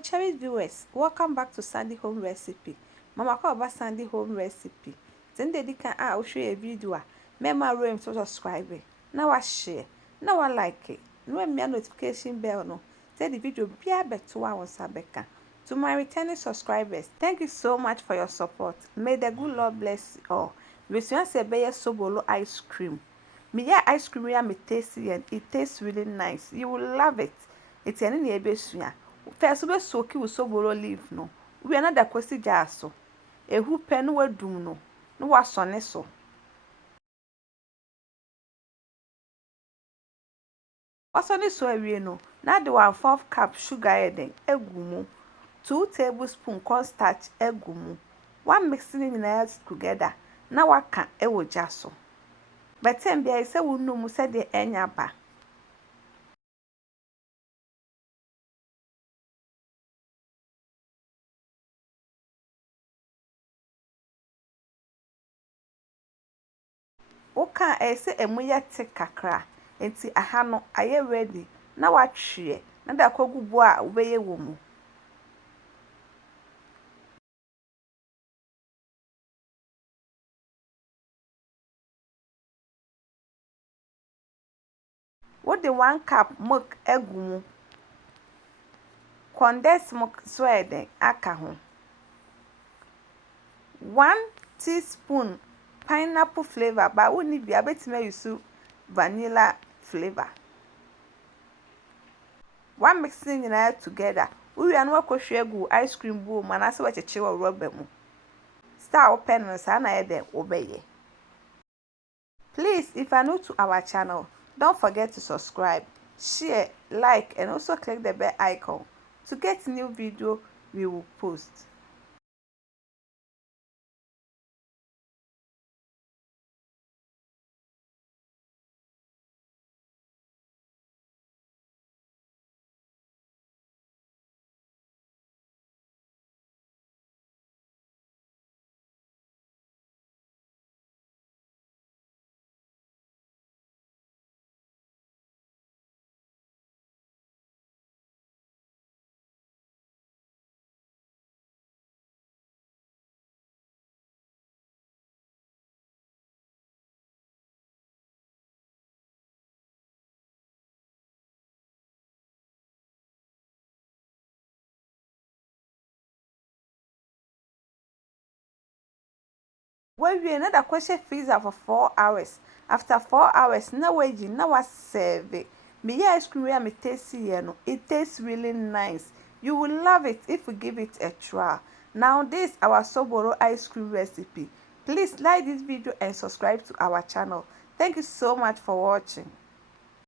cherished viewers, welcome back to Sandy Home Recipe. Mama call about Sandy Home Recipe. Today they can show you a video. Remember room to subscribe. Now I share. Now I like it. No me notification bell no. Say the video be a better one Sabeka. To my returning subscribers, thank you so much for your support. May the good Lord bless you all. We want to buy Sobolo ice cream. Me ice cream here me tasty and it tastes really nice. You will love it. It's any near first we soak with Sobolo leaf no. We another question jar so. A who pen will do no. No was on so. What's on this so no. Now the 1/4 cup sugar adding egumu. 2 tablespoons cornstarch egumu. 1 mixing in together. Now I can ewo jaso. But then there is a woman who said the enyaba. Oka say emuya te kakra enti aha no aye ready na watwe na da kogubu a obeye wo mu wo de 1 cup milk egumu condensed milk sweden aka ho 1 teaspoon pineapple flavor ba woni bia betima yusu vanilla flavor 1 mixing together we anu akohwe egu ice cream bowl manase wacheche wo rubber mu star open no sa na ede obeye. Please, if you are new to our channel, don't forget to subscribe, share, like, and also click the bell icon to get new video we will post. We another question freezer for 4 hours. After 4 hours, now waiting, now I serve it. Me ice cream me tasty no. It tastes really nice. You will love it if we give it a try. Now this our Sobolo ice cream recipe. Please like this video and subscribe to our channel. Thank you so much for watching.